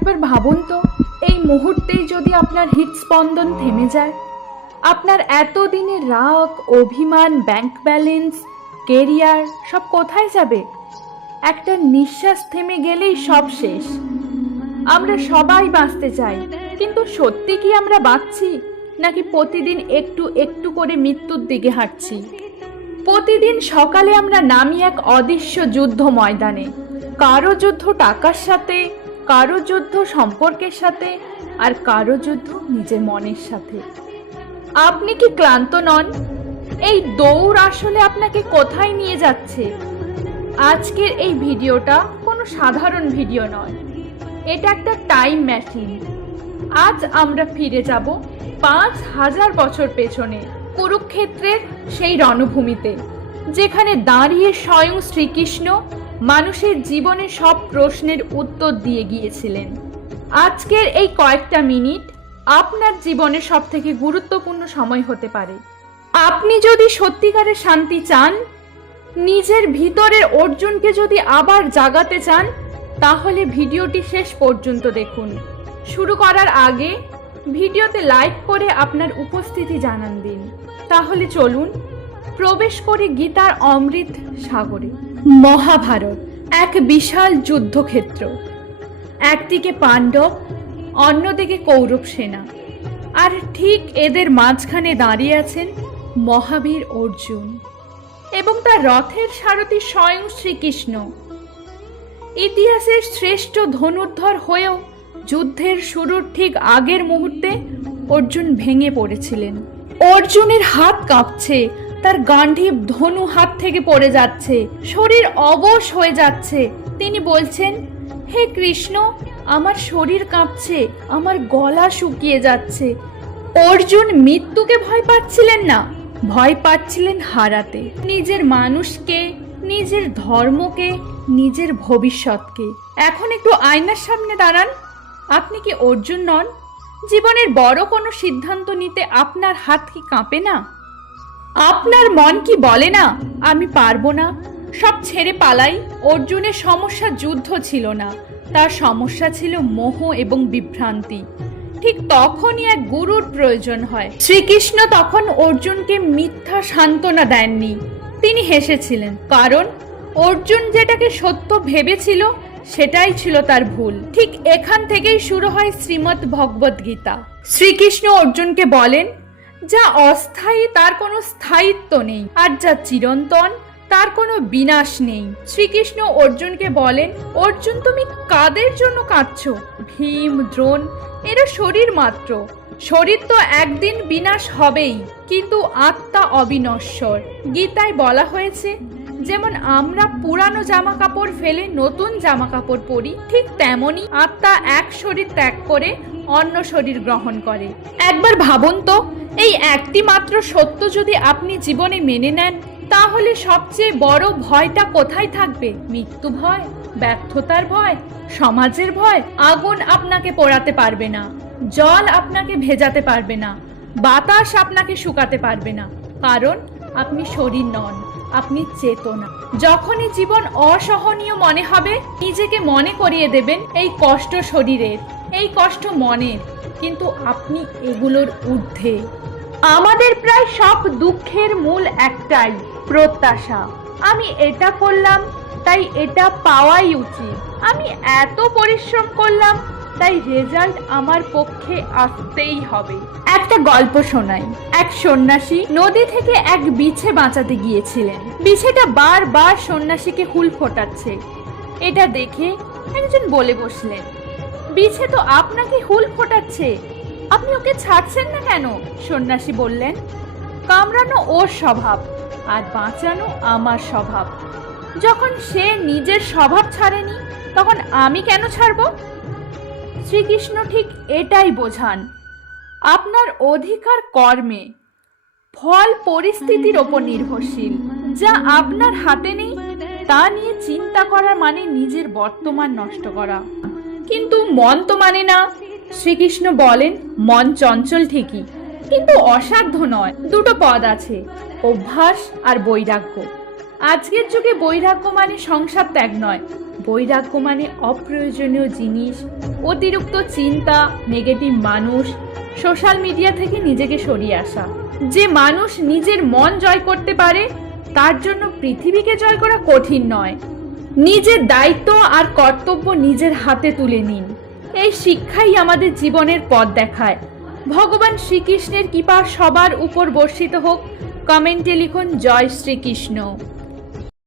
একবার ভাবুন তো, এই মুহূর্তেই যদি আপনার হৃদস্পন্দন থেমে যায়, আপনার এতদিনের রাগ, অভিমান, ব্যাংক ব্যালেন্স, কেরিয়ার সব কোথায় যাবে? একটা নিঃশ্বাস থেমে গেলেই সব শেষ। আমরা সবাই বাঁচতে চাই, কিন্তু সত্যি কি আমরা বাঁচছি, নাকি প্রতিদিন একটু একটু করে মৃত্যুর দিকে হাঁটছি? প্রতিদিন সকালে আমরা নামি এক অদৃশ্য যুদ্ধ ময়দানে। কারো যুদ্ধ টাকার সাথে, কারো যুদ্ধ সম্পর্কের সাথে, আর কারো যুদ্ধ নিজের মনের সাথে। আপনি কি ক্লান্ত নন? এই দৌড় আসলে আপনাকে কোথায় নিয়ে যাচ্ছে? আজকের এই ভিডিওটা কোনো সাধারণ ভিডিও নয়, এটা একটা টাইম মেশিন। আজ আমরা ফিরে যাব 5000 বছর পেছনে, কুরুক্ষেত্রের সেই রণভূমিতে, যেখানে দাঁড়িয়ে স্বয়ং শ্রীকৃষ্ণ মানুষের জীবনের সব প্রশ্নের উত্তর দিয়ে গিয়েছিলেন। আজকের এই কয়েকটা মিনিট আপনার জীবনের সবথেকে গুরুত্বপূর্ণ সময় হতে পারে। আপনি যদি সত্যিকারের শান্তি চান, নিজের ভিতরের অর্জুনকে যদি আবার জাগাতে চান, তাহলে ভিডিওটি শেষ পর্যন্ত দেখুন। শুরু করার আগে ভিডিওতে লাইক করে আপনার উপস্থিতি জানান দিন। তাহলে চলুন প্রবেশ করি গীতার অমৃত সাগরে। মহাভারত এক বিশাল যুদ্ধক্ষেত্র। একদিকে পাণ্ডব, অন্যদিকে কৌরব সেনা, আর ঠিক এদের মাঝখানে দাঁড়িয়ে আছেন মহাবীর অর্জুন এবং তার রথের সারথি স্বয়ং শ্রীকৃষ্ণ। ইতিহাসের শ্রেষ্ঠ ধনুর্ধর হয়েও যুদ্ধের শুরুর ঠিক আগের মুহূর্তে অর্জুন ভেঙে পড়েছিলেন। অর্জুনের হাত কাঁপছে, তার গান্ডীব ধনু হাত থেকে পড়ে যাচ্ছে, শরীর অবশ হয়ে যাচ্ছে। তিনি বলছেন, হে কৃষ্ণ, আমার শরীর কাঁপছে, আমার গলা শুকিয়ে যাচ্ছে। অর্জুন মৃত্যুকে ভয় পাচ্ছিলেন না, ভয় পাচ্ছিলেন হারাতে নিজের মানুষকে, নিজের ধর্মকে, নিজের ভবিষ্যৎকে। এখন একটু আয়নার সামনে দাঁড়ান। আপনি কি অর্জুন নন? জীবনের বড় কোনো সিদ্ধান্ত নিতে আপনার হাত কি কাঁপে না? আপনার মন কি বলে না, আমি পারবো না, সব ছেড়ে পালাই? অর্জুনের সমস্যা যুদ্ধ ছিল না, তার সমস্যা ছিল মোহ এবং বিভ্রান্তি। ঠিক তখনই এক গুরুর প্রয়োজন হয়। শ্রীকৃষ্ণ তখন অর্জুনকে মিথ্যা সান্ত্বনা দেননি, তিনি হেসেছিলেন, কারণ অর্জুন যেটাকে সত্য ভেবেছিল সেটাই ছিল তার ভুল। ঠিক এখান থেকেই শুরু হয় শ্রীমদ্ ভগবদ গীতা। শ্রীকৃষ্ণ অর্জুনকে বলেন, যা অস্থায়ী তার কোনো স্থায়িত্ব নেই, আর যা চিরন্তন তার কোনো বিনাশ নেই। শ্রীকৃষ্ণ অর্জুনকে বলেন, অর্জুন, তুমি কাদের জন্য কাঁদছো? ভীম, দ্রোণ, এরা শরীর মাত্র। শরীর তো একদিন বিনাশ হবেই, কিন্তু আত্মা অবিনশ্বর। গীতায় বলা হয়েছে, যেমন আমরা পুরানো জামা কাপড় ফেলে নতুন জামা কাপড় পরি, ঠিক তেমনি আত্মা এক শরীর ত্যাগ করে অন্য শরীর গ্রহণ করে। একবার ভাবুন তো, এই একটি মাত্র সত্য যদি আপনি জীবনে মেনে নেন, তাহলে সবচেয়ে বড় ভয়টা কোথায় থাকবে? মৃত্যু ভয়, ব্যর্থতার ভয়, সমাজের ভয়? আগুন আপনাকে পোড়াতে পারবে না, জল আপনাকে ভেজাতে পারবে না, বাতাস আপনাকে শুকাতে পারবে না, কারণ আপনি শরীর নন, আপনি চেতনা। যখনই জীবন অসহনীয় মনে হবে, নিজেকে মনে করিয়ে দেবেন, এই কষ্ট শরীরের, এই কষ্ট মনের, কিন্তু আপনি এগুলোর ঊর্ধ্বে। আমাদের প্রায় সব দুঃখের মূল একটাই, প্রত্যাশা। আমি এটা করলাম তাই এটা পাওয়াই উচিত, আমি এত পরিশ্রম করলাম তাই রেজাল্ট আমার পক্ষে আসতেই হবে। একটা গল্প শোনাই। এক সন্ন্যাসী নদী থেকে এক বিছে বাঁচাতে গিয়েছিলেন। বিছেটা বারবার সন্ন্যাসীকে হুল ফোটাচ্ছে। এটা দেখে একজন বলে বসলেন, বিছে তো আপনাকে হুল ফোটাচ্ছে, আপনি ওকে ছাড়ছেন না কেন? সন্ন্যাসী বললেন, কামড়ানো ওর স্বভাব আর বাঁচানো আমার স্বভাব। যখন সে নিজের স্বভাব ছাড়েনি, তখন আমি কেন ছাড়ব? শ্রীকৃষ্ণ ঠিক এটাই বোঝান। আপনার অধিকার কর্মে, ফল পরিস্থিতির ওপর নির্ভরশীল। যা আপনার হাতে নেই তা নিয়ে চিন্তা করা মানে নিজের বর্তমান নষ্ট করা। কিন্তু মন তো মানে না। শ্রীকৃষ্ণ বলেন, মন চঞ্চল ঠিকই, কিন্তু অসাধ্য নয়। দুটো পদ আছে, অভ্যাস আর বৈরাগ্য। আজকের যুগে বৈরাগ্য মানে সংসার ত্যাগ নয়, বৈরাগ্য মানে অপ্রয়োজনীয় জিনিস, অতিরিক্ত চিন্তা, নেগেটিভ মানুষ, সোশ্যাল মিডিয়া থেকে নিজেকে সরিয়ে আসা। যে মানুষ নিজের মন জয় করতে পারে তার জন্য পৃথিবীকে জয় করা কঠিন নয়। নিজের দায়িত্ব আর কর্তব্য নিজের হাতে তুলে নিন। এই শিক্ষাই আমাদের জীবনের পথ দেখায়। ভগবান শ্রীকৃষ্ণের কৃপা সবার উপর বর্ষিত হোক। কমেন্টে লিখুন জয় শ্রীকৃষ্ণ।